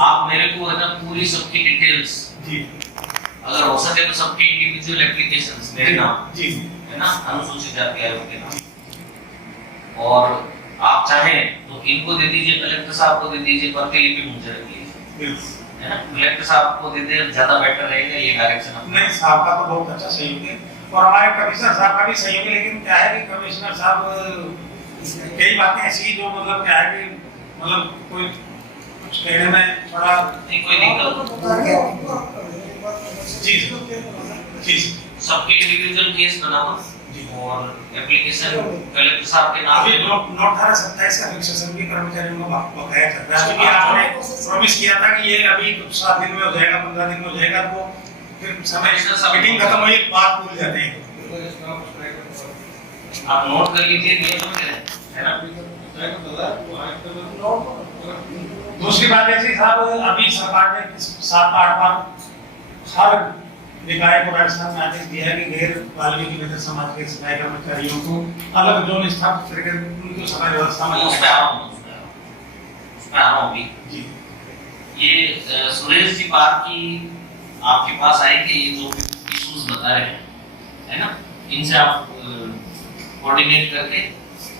आप मेरे को है ना पूरी सबकी डिटेल्स जी, अगर हो सके तो सबके इंडिविजुअल एप्लीकेशंस मेरे नाम जी है ना, अनुसूचित जाति आयोग के नाम, और आप चाहें तो इनको दे दीजिए, कलेक्टर साहब को दे दीजिए, प्रतिलिपि मुझे रख लीजिए, है ना। कलेक्टर साहब को दे दे, ज्यादा बेटर रहेगा ये डायरेक्शन। नहीं, साहब का तो बहुत अच्छा सहयोग है और हमारे कमिश्नर साहब का भी सहयोग है, लेकिन क्या है कि कमिश्नर साहब कई बातें ऐसी जो मतलब क्या है कि मतलब कोई कुछ कहने में थोड़ा नहीं कोई दिक्कत। जी जी सबके इंडिविजुअल केस बनाओ और एप्लीकेशन कलेक्टर साहब के नाम अभी नोट 1827 का रजिस्ट्रेशन भी कर्मचारियों को बकाया चल रहा है, क्योंकि आपने प्रॉमिस किया था कि ये अभी कुछ 7 दिन में हो जाएगा, 15 दिन में हो जाएगा, तो फिर समय मीटिंग खत्म हुई बात भूल जाते हैं। आप नोट कर लीजिए, नियम है ना। दूसरी बात ऐसी साहब, अभी सरकार ने 7-8 बार हर निकाय को राजस्थान में आदेश दिया है कि गैर वाल्मीकि नगर समाज के सफाई कर्मचारियों को अलग जोन स्थापित करके उनको सफाई व्यवस्था में उस पे आ रहा हूँ अभी। जी, ये सुरेश जी पार्की आपके पास आएंगे, ये जो इश्यूज बता रहे हैं है ना, इनसे आप कोऑर्डिनेट करके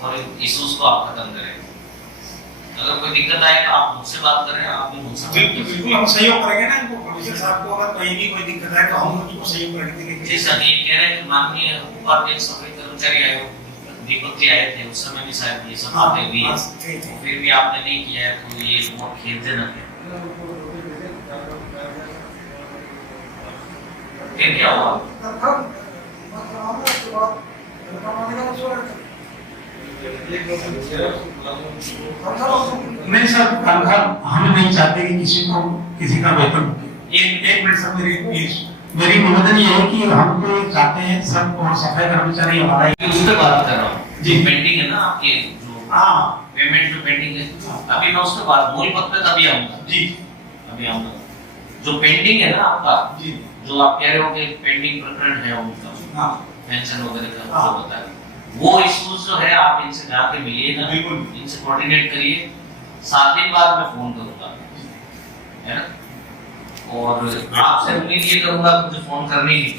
और इश्यूज को आप खत्म करें। अगर कोई दिक्कत आए तो आप मुझसे बात करें, आप भी मुझसे बिल्कुल हम सहयोग करेंगे ना इनको। कमिश्नर साहब को अगर कहीं भी कोई दिक्कत आए तो हम उनको सहयोग करेंगे। जैसा कि कह रहे हैं कि माननीय उपाध्यक्ष सफाई कर्मचारी आयोग दीपक जी आए थे, उस समय भी शायद ये सब बातें हुई, फिर भी आपने नहीं किया है, तो ये बहुत खेदजनक है। फिर क्या हुआ? नहीं सर, तनख्वाह हम नहीं चाहते कि किसी का वेतन रुके। एक मिनट सर, मेरी निवेदन ये है कि हम तो चाहते हैं सब और सफाई कर्मचारी हमारा उस पर बात कर रहा हूँ जी। पेंडिंग है ना आपके जो हाँ पेमेंट में पेंडिंग है, अभी मैं उस पर बात मूल पद पे तभी आऊंगा, जी अभी आऊंगा। जो पेंडिंग है ना आपका, जी जो आप कह रहे हो कि पेंडिंग प्रकरण है उनका, हाँ पेंशन वगैरह का हाँ। जो बता रहे, वो इश्यूज जो है आप इनसे जाके मिलिएगा, बिल्कुल। इनसे कोऑर्डिनेट करिए, 7 दिन बाद मैं फोन करूंगा, है ना? और आपसे उम्मीद ये करूंगा कि मुझे फोन करने ही नहीं।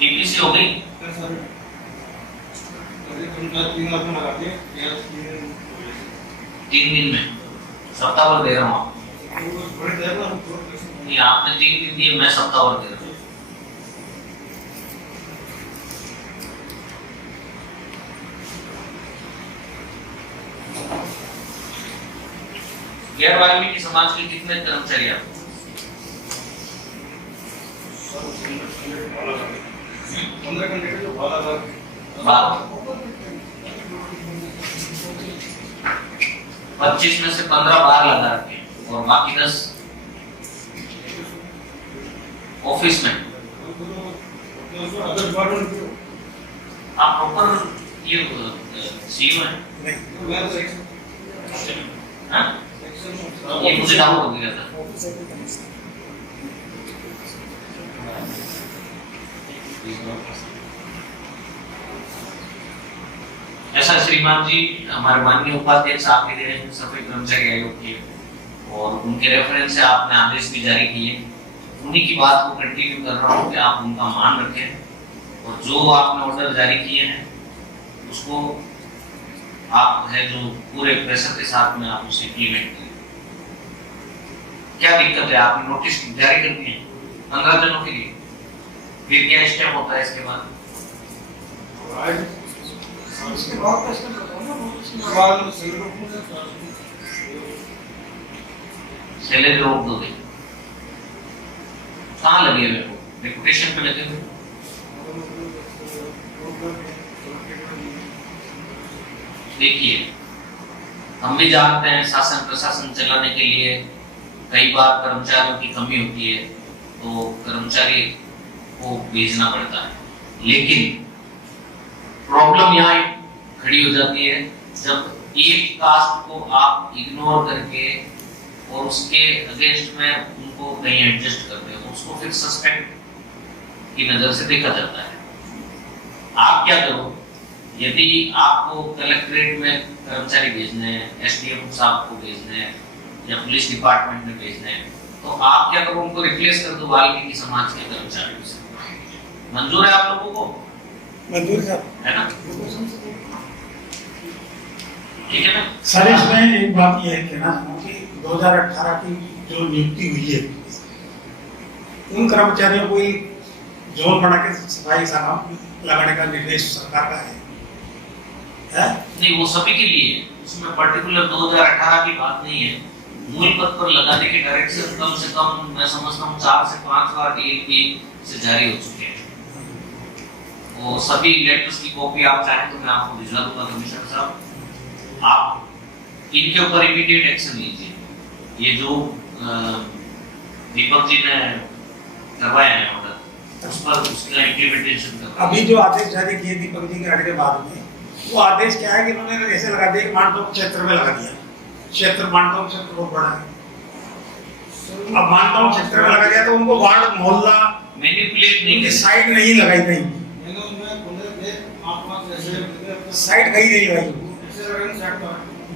टीपीसी हो गई? 3 दिन में सप्ताह भर दे रहा हूँ आपको। नहीं, आपने 3 दिन दिए, मैं सप्ताह भर दे रहा हूँ। गैर वाल्मीकि समाज के कितने कर्मचारी हैं आपको? 25 में से 15 बाहर लगा रखे हैं और बाकी 10 ऑफिस में। आप प्रॉपर ये सीईओ हैं? हाँ? ये मुझे डाउट हो गया था। ऐसा श्रीमान जी हमारे माननीय उपाध्यक्ष आपके निर्देशन सफाई कर्मचारी आयोग के और उनके रेफरेंस से आपने आदेश भी जारी किए, उन्हीं की बात को कंटिन्यू कर रहा हूँ कि आप उनका मान रखें और जो आपने ऑर्डर जारी किए हैं उसको आप है जो पूरे प्रेशर के साथ में आप उसे इम्प्लीमेंट करें। क्या दिक्कत है? आपने नोटिस जारी कर दिए 15 दिनों के लिए, फिर क्या स्टेप होता है इसके बाद? इसके बाद का स्टेप बताओ ना, उसके बाद सैलरी रोक दो दे। कहाँ लगे हुए हो? रेपुटेशन पे लगे हुए। देखिए, हम भी जानते हैं शासन प्रशासन चलाने के लिए कई बार कर्मचारियों की कमी होती है, तो कर्मचारी को भेजना पड़ता है, लेकिन प्रॉब्लम यहाँ खड़ी हो जाती है जब एक कास्ट को आप इग्नोर करके और उसके अगेंस्ट में उनको कहीं एडजस्ट करते हो, उसको फिर सस्पेक्ट की नजर से देखा जाता है। आप क्या करो, यदि आपको कलेक्ट्रेट में कर्मचारी भेजने हैं, एसडीएम साहब को भेजने हैं या पुलिस डिपार्टमेंट में भेजने हैं, तो आप क्या करो, उनको रिप्लेस कर दो वाल्मीकि समाज के कर्मचारियों से। मंजूर है आप लोगों को? मंजूर है ना? ठीक है ना? सर, इसमें एक बात यह है कहना चाहूँ कि 2018 की जो नियुक्ति हुई है, उन कर्मचारियों को ही जोन बना के सफाई सामान लगाने का निर्देश सरकार का है? नहीं, वो सभी के लिए है, उसमें पर्टिकुलर 2018 की बात नहीं है। मूल पद पर लगाने के डायरेक्शन कम से कम मैं समझता हूँ 4 से 5 बार डीएलपी से जारी हो चुके हैं। वो सभी लेटर्स की कॉपी आप चाहें तो मैं आपको भिजवा दूंगा कमिश्नर साहब, आप इनके ऊपर इमीडिएट एक्शन लीजिए। ये जो दीपक जी ने करवाया है ऑर्डर, उस पर उसका इम्प्लीमेंटेशन करवाया। अभी जो आदेश जारी किए दीपक जी के आने के बाद में, वो आदेश क्या है कि उन्होंने ऐसे लगा दिया कि मानटोक क्षेत्र में लगा दिया। मानटोक क्षेत्र बहुत बड़ा है, अब मानटोक क्षेत्र में लगा दिया तो उनको वार्ड मोहल्ला मैनिपुलेट नहीं उनकी कर साइड नहीं लगाई कहीं, साइड कहीं नहीं लगाई।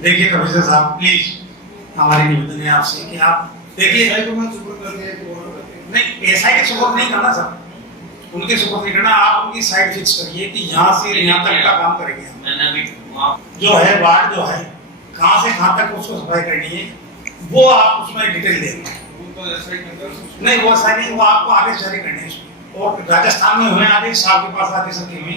देखिए कमिश्नर साहब, प्लीज हमारी निवेदन है आपसे कि आप देखिए, नहीं एसआई के सपोर्ट नहीं करना सर, उनके सपोर्ट नहीं करना, आप उनकी साइड फिक्स करिए कि यहाँ से यहाँ तक का काम करेंगे। मैंने अभी जो है वार्ड जो है कहाँ से कहाँ तक उसको सफाई करनी है, वो आप उसमें डिटेल देंगे। नहीं वो ऐसा नहीं, वो आपको आदेश जारी करने हैं। और राजस्थान में हुए आदेश, आपके पास आदेश रखे हुए,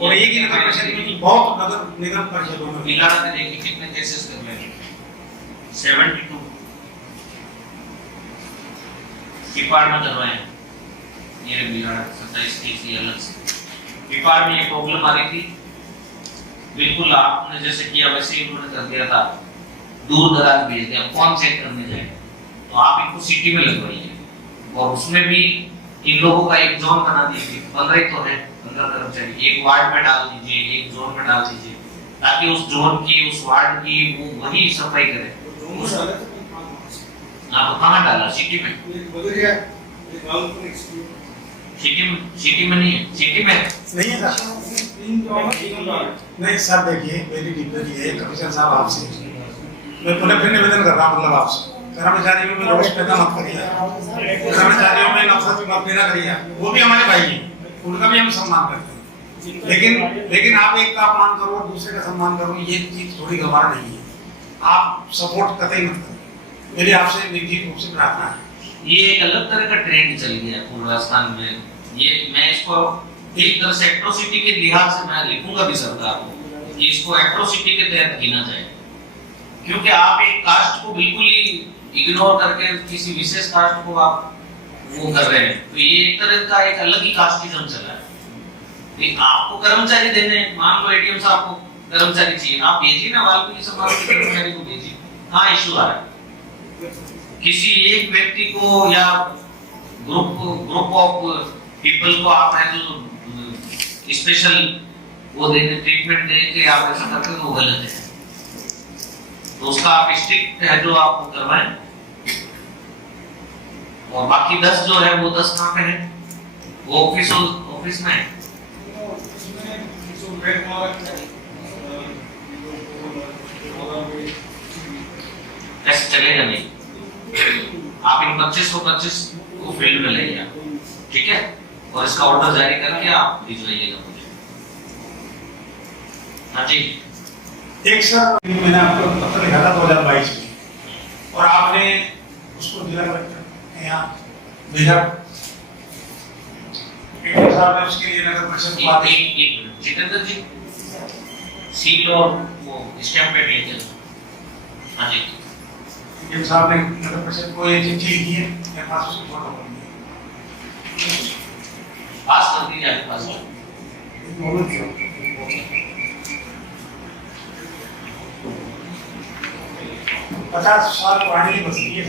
और एक ही नगर परिषद में बहुत नगर निगम परिषदों में बिलाड़ा में देखिए कितने केसेस कर रहे हैं, 72 पिपाड़ में कर रहे हैं। ये बिलाड़ा 27 केस अलग से। पिपाड़ में ये प्रॉब्लम आ रही थी, बिल्कुल आपने जैसे किया वैसे ही उन्होंने कर दिया था, दूर दराज भेज दिया, कौन चेक करने जाए, तो आप इनको सिटी में लगवाइए। और उसमें भी इन लोगों का एक जोन बना दीजिए, 15 ही तो है 15 कर्मचारी, एक वार्ड में डाल दीजिए, एक जोन में डाल दीजिए, ताकि उस जोन की उस वार्ड की वो वही सफाई करे। आपको कहाँ डाला? सिटी में? सिटी में नहीं है, सिटी में नहीं है सर। नहीं सर, देखिए मेरी डिग्री है कमिश्नर साहब आपसे, मैं पुनः फिर निवेदन कर रहा हूँ, मतलब आपसे कर्मचारियों में रोष पैदा मत करिए, कर्मचारियों में नफरत मत पैदा करिए, वो भी हमारे भाई हैं, उनका भी हम सम्मान करते हैं, लेकिन आप एक का अपमान करो और दूसरे का सम्मान करो, ये चीज थोड़ी गंभीर नहीं है। आप सपोर्ट कतई मत करें, मेरी आपसे निजी रूप से प्रार्थना है। ये एक अलग तरह का ट्रेंड चल गया पूर्व राजस्थान में। ये मैं इसको एक तरह से एट्रोसिटी के लिहाज से मैं लिखूंगा भी सरकार को कि इसको एट्रोसिटी के तहत गिना जाए, क्योंकि आप एक कास्ट को बिल्कुल ही इग्नोर करके किसी विशेष कास्ट को आप वो कर रहे हैं, तो ये एक तरह का एक अलग ही कास्टिज्म चला है। आपको कर्मचारी देने, मान लो एडीएम साहब को कर्मचारी चाहिए, आप भेजिए ना, वाल्मीकि समाज के कर्मचारी को भेजिए। हाँ, इशू आ रहा है, किसी एक व्यक्ति को या ग्रुप ऑफ पीपल को आप है जो स्पेशल वो देने, ट्रीटमेंट दे के आप ऐसा करते हो, वो गलत है। तो उसका आप स्ट्रिक्ट है जो आप करवाएं, और बाकी 10 जो है वो 10 कहाँ पे है? वो ऑफिस में है। ऐसे चलेगा नहीं। आप इन 25 को फील्ड में ले जाइए, ठीक है, और इसका ऑर्डर जारी करके आप भिजवाइएगा मुझे। हाँ जी। एक सर मैंने आपको पत्र लिखा था 2022 में, और आपने उसको जिला कलेक्टर यहाँ भेजा, साहब ने उसके लिए नगर परिषद को आदेश। एक जितेंद्र जी सील और वो स्टैम्प पेड लेके। हाँ जी। ये साहब ने नगर परिषद को ये चिट्ठी लिखी है, मेरे पास उसकी फोटो पड़ी है, पास कर दीजिए आपके पास। 50 साल पुरानी बस्ती है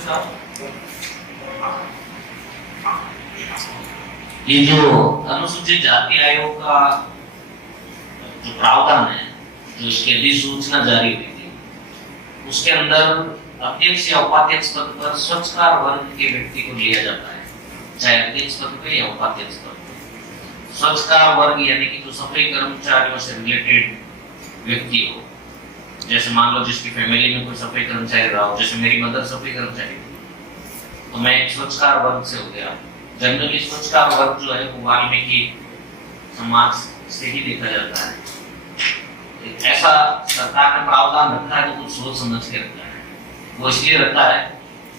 सर। ये जो अनुसूचित जाति आयोग का जो प्रावधान है, जो इसकी अधिसूचना जारी हुई थी, उसके अंदर अध्यक्ष या उपाध्यक्ष पद पर स्वच्छकार वर्ग के व्यक्ति को लिया जाता है, चाहे अध्यक्ष पद पे या उपाध्यक्ष पद पे। स्वच्छकार वर्ग यानी कि जो सफाई कर्मचारियों से रिलेटेड व्यक्ति हो, जैसे मान लो जिसकी फैमिली में कोई सफाई कर्मचारी रहा हो, जैसे मेरी मदर सफाई कर्मचारी थी, तो मैं एक स्वच्छकार वर्ग से हो गया। जनरली स्वच्छकार वर्ग जो है वो वाल्मीकि समाज से ही देखा जाता है। ऐसा सरकार ने प्रावधान रखा है तो कुछ सोच समझ के रखा है। वो इसलिए रखा है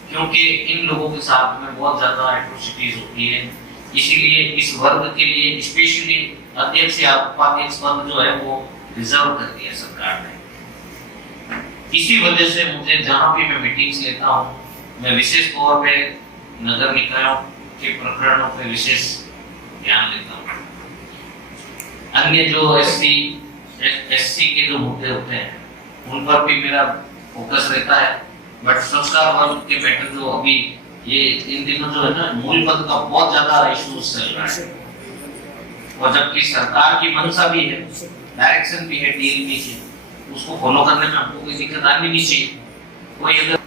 क्योंकि इन लोगों के साथ में बहुत ज्यादा एट्रोसिटीज होती है, इसीलिए इस वर्ग के लिए स्पेशली अध्यक्ष या उपाध्यक्ष पद जो है वो रिजर्व कर दिया सरकार ने। इसी वजह से मुझे जहां भी मैं मीटिंग्स लेता हूँ, मैं विशेष तौर पे नगर निकायों के प्रकरणों पे विशेष ध्यान देता हूँ। अन्य जो एससी के जो मुद्दे होते हैं उन पर भी मेरा फोकस रहता है, बट स्वच्छकार वर्ग के मैटर जो अभी ये इन दिनों जो है ना, मूल पद का बहुत ज्यादा इश्यूज चल रहा है, और जबकि सरकार की मंशा भी है, डायरेक्शन भी है डीएलपी की, उसको फॉलो करने में हमको कोई दिक्कत आनी नहीं चाहिए। कोई अगर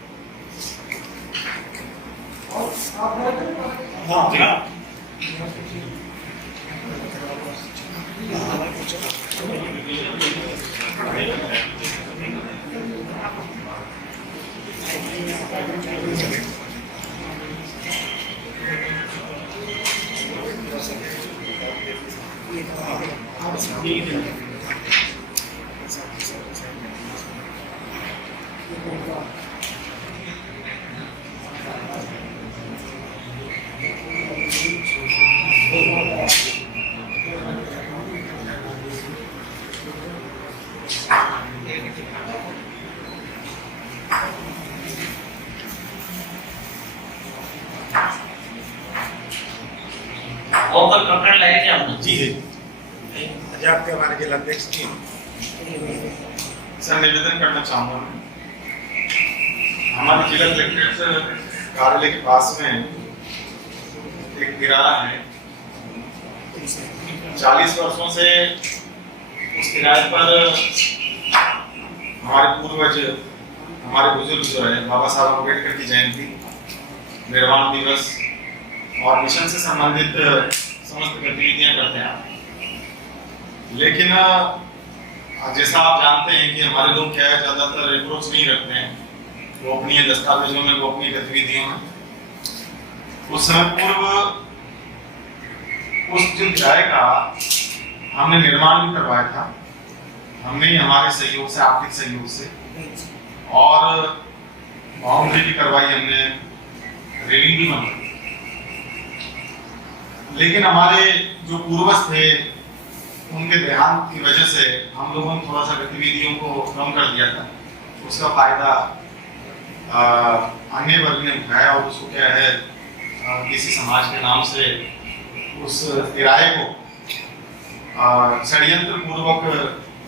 और कोई प्रकरण लाया क्या आपने? जी पंजाब के हमारे जिला अध्यक्ष जी सर निवेदन करना चाहूंगा मैं। हमारे जिला कलेक्ट्रेट कार्यालय के पास में एक किराया है, 40 वर्षों से उस किराए पर हमारे पूर्वज, हमारे बुजुर्ग जो है बाबा साहब अम्बेडकर की जयंती, निर्वाण दिवस और मिशन से संबंधित समस्त गतिविधियां करते हैं। लेकिन जैसा आप जानते हैं कि हमारे लोग क्या है, ज्यादातर अप्रोच नहीं रखते हैं गोपनीय दस्तावेजों में, गोपनीय गतिविधियों में। उस समय पूर्व उस जो किराए का हमने निर्माण भी करवाया था, हमने ही हमारे सहयोग से, आर्थिक सहयोग से, और बाउंड्री भी करवाई हमने, रेलिंग भी बनवाई। लेकिन हमारे जो पूर्वज थे उनके देहांत की वजह से हम लोगों ने थोड़ा सा गतिविधियों को कम कर दिया था। उसका फायदा अन्य वर्ग ने उठाया और उसको क्या है किसी समाज के नाम से उस किराए को षड्यंत्र पूर्वक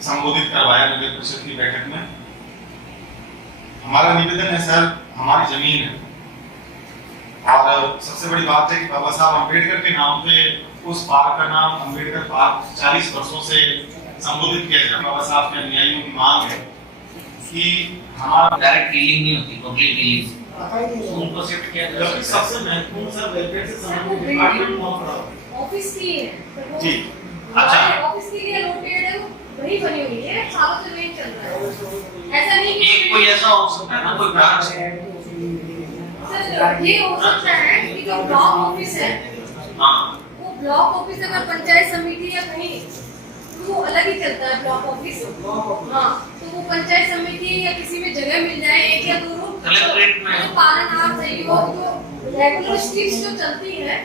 संबोधित करवाया नगर परिषद की बैठक में। हमारा निवेदन है सर, हमारी जमीन है और सबसे बड़ी बात है कि बाबा साहब अम्बेडकर के नाम पे उस पार्क का नाम अम्बेडकर पार्क 40 वर्षों से संबोधित किया जाए। बाबा साहब के अनुयायियों की मांग है कि हमारा डायरेक्ट डीलिंग नहीं होती, पब्लिक डीलिंग उनको शिफ्ट किया जाए। सबसे महत्वपूर्ण सर वेलफेयर से संबंधित डिपार्टमेंट वहाँ पर ऑफिस की है जी। अच्छा। ऑफिस के लिए लोकेटेड है, वही बनी हुई है, सालों से वही चल रहा है। ऐसा नहीं कि एक कोई ऐसा हो सकता है ना, कोई ब्रांच सर ये हो सकता है कि जो ब्लॉक ऑफिस है, हाँ वो ब्लॉक ऑफिस अगर पंचायत समिति या कहीं तो वो अलग ही चलता है ब्लॉक ऑफिस। हाँ, तो वो पंचायत समिति या किसी में जगह मिल जाए, एक या दो रूम, कलेक्ट्रेट में तो पालनहार सहयोग जो रेगुलर स्ट्रीट्स जो चलती है।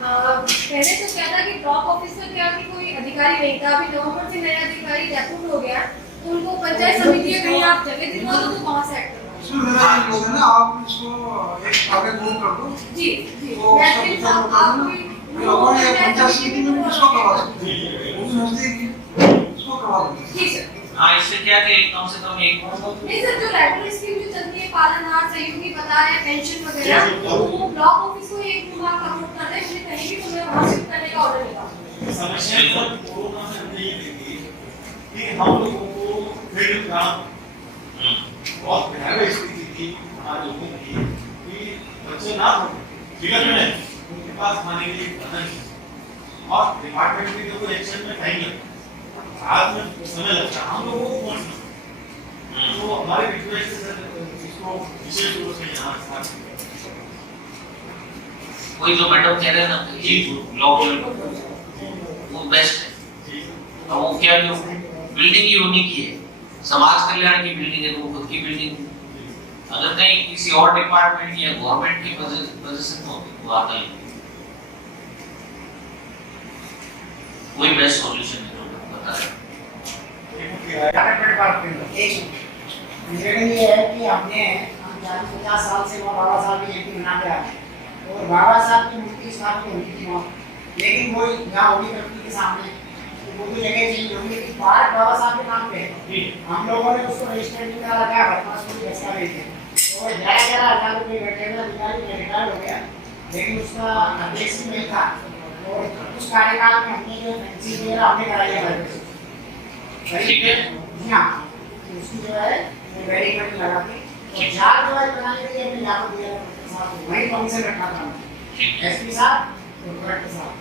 पहले तो क्या था कि ब्लॉक ऑफिस में क्या कि कोई अधिकारी नहीं था, अभी नवंबर से नया अधिकारी रिक्रूट हो गया, तो उनको पंचायत समिति में कहीं आप जगह दिलवा दो तो वहाँ से एक्ट इसमें मेरा ये निवेदन है, आप इसको एक आगे मूव कर दो। जी जी तो मैं उसका फिर विचार आप बताओ। कोई हमारे पंचायत समिति में भी इसको करवा सकते हैं, वो भी नजदीक इसको करवा देंगे। ठीक है। हाँ, इससे क्या कि कम से कम एक नहीं सर, जो रेगुलर स्कीम जो चलती है पालनहार सहयोगी बता रहे हैं, पेंशन वगैरह, तो वो ब्लॉक ऑफिस को एक विभाग प्रमोट कर रहे हैं, मुझे कहीं भी तुम्हें वहाँ शिफ्ट करने का ऑर्डर मिला। समस्या सर कोरोना में हमने ये देखी कि हम लोगों को फील्ड का बहुत भयावह स्थिति थी हमारे लोगों की कि बच्चे ना फिगर में उनके पास खाने के लिए खाना नहीं, और डिपार्टमेंट में देखो एक्शन में टाइम लगता है, रात में समय लगता है, हम लोगों को पहुंचना। तो हमारे रिक्वेस्ट है सर इसको विशेष रूप से यहाँ वही जो मैडम कह रहे हैं ना कि लॉ वो बेस्ट है। अब वो क्या जो बिल्डिंग ही उन्हीं की है, समाज कल्याण की बिल्डिंग है, वो खुद की बिल्डिंग अगर कहीं किसी और डिपार्टमेंट या गवर्नमेंट की वजह से तो वो आता ही वही बेस्ट सॉल्यूशन है जो बता रहे निर्णय ये है कि हमने 50 साल से वहाँ बाबा साहब की जयंती मनाते आ रहे हैं और बाबा साहब की मूर्ति स्थापित होनी थी वहाँ, लेकिन वो यहाँ होली करती के सामने वो भी जगह चेंज होगी, लेकिन पार्क बाबा साहब के नाम पे है। हम लोगों ने उसको रजिस्टर नहीं करा था, बदमाश को दस्तावेज है और 11,000 रुपये बैठे हुए अधिकारी रिटायर हो गया, लेकिन उसका अध्यक्ष भी नहीं था और उस कार्यकाल में हमने जो फैंसी वगैरह हमने कराई है। हाँ, उसकी जो है बैरिकेड लगा के और जाल जो है बनाने के लिए हमने यहाँ पर दिया साहब वही फंक्शन रखा था एसपी साहब और कलेक्टर साहब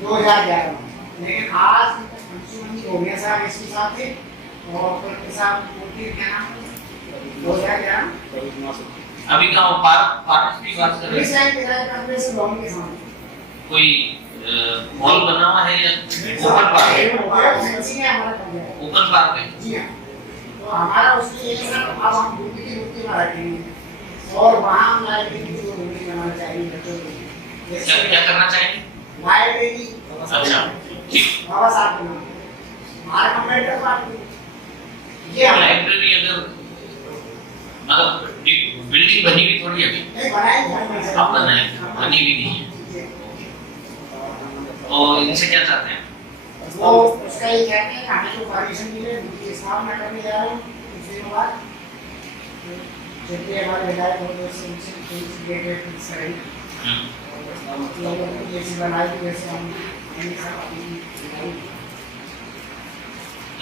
2011 में। लेकिन आज अंशुमन गोमिया साहब एसपी साहब थे और कलेक्टर साहब उनके क्या नाम 2011 अभी का वो पार्क की बात कर रहे पुलिस हैं, लाइन डिजाइन करने से लॉन्ग के सामने कोई मॉल बना हुआ है या ओपन पार्क है? फेंसिंग है हमारा कर दिया है। ओपन पार्क है। जी हाँ तो हमारा उसमें ये सर अब हम ड्यूटी की ड्यूटी में रखेंगे और वहाँ हम लाइब्रेरी जो ड्यूटी बनाना चाहिए बच्चों को क्या क्या करना चाहिए? लाइब्रेरी अच्छा ठीक। बाबा साहब के नाम हमारे अम्बेडकर पार्क ये हमारा लाइब्रेरी अगर मतलब बिल्डिंग बनी हुई थोड़ी अभी नहीं बनाएंगे अब बनाए बनी भी नहीं है, तो इनसे क्या चाहते हैं? वो उसका ये कहते हैं हमें जो परमिशन मिले ड्यूटी स्टाफ में करने जा रहे हैं कुछ दिनों बाद जब भी हमारे विधायक होंगे उससे उनसे रिलेटेड फिक्स करेंगे लोगों को जैसे बनाई वैसे हम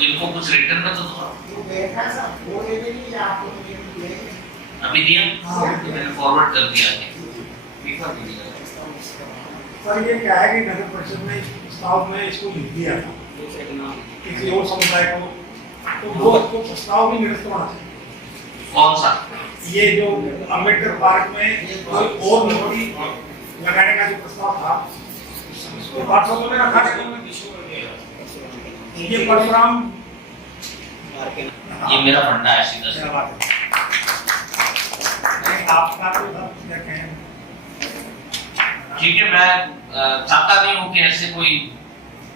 इनको कुछ रिटर्न में तो दो। वो देखा सब वो दे देंगे या आपको तो ये अभी दिया हाँ। तो मैंने फॉरवर्ड कर दिया है। पेपर भी दिया। सर ये क्या है कि नगर परिषद में प्रस्ताव में इसको लिख दिया था किसी और समुदाय को, तो वो उसको प्रस्ताव भी निरस्त होना चाहिए। कौन सा? ये जो अम्बेडकर पार्क में कोई और मूर्ति लगाने का जो प्रस्ताव था उसको व्हाट्सएप में रखा था। ये परशुराम ये मेरा फंडा है सीधा क्या से। बात है? नहीं, आपका तो था, क्या कहें? ठीक है, मैं चाहता नहीं हूँ कि ऐसे कोई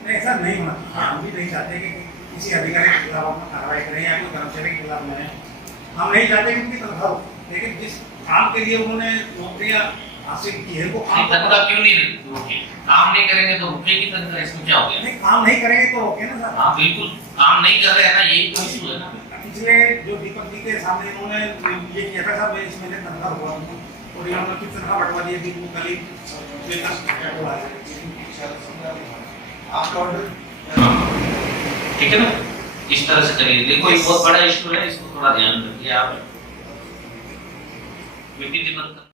नहीं ऐसा नहीं होना चाहिए। हम भी नहीं चाहते कि किसी अधिकारी के खिलाफ अपना कार्रवाई करें या कोई कर्मचारी के खिलाफ लें। हम नहीं चाहते कि उनकी तनख्वाह हो, लेकिन जिस काम के लिए उन्होंने नौकरियां हासिल की है वो काम तनख्वाह क्यों नहीं रोके? काम नहीं करेंगे तो रुकेगी तनख्वाह, इसमें क्या हो गया? नहीं, काम नहीं करेंगे तो रोके ना सर। हाँ बिल्कुल, काम नहीं कर रहे हैं ना, यही तो इशू है ना। पिछले जो दीपक जी के सामने इन्होंने ये किया था साहब इस महीने तनख्वाह हुआ और इन्होंने किस तनख्वाह बंटवा दी थी वो कल ही वेतन हुआ है। आपका ऑर्डर ठीक है ना, इस तरह से करिए। देखो ये बहुत बड़ा इशू है, इसको थोड़ा ध्यान रखिए आप। मीटिंग बंद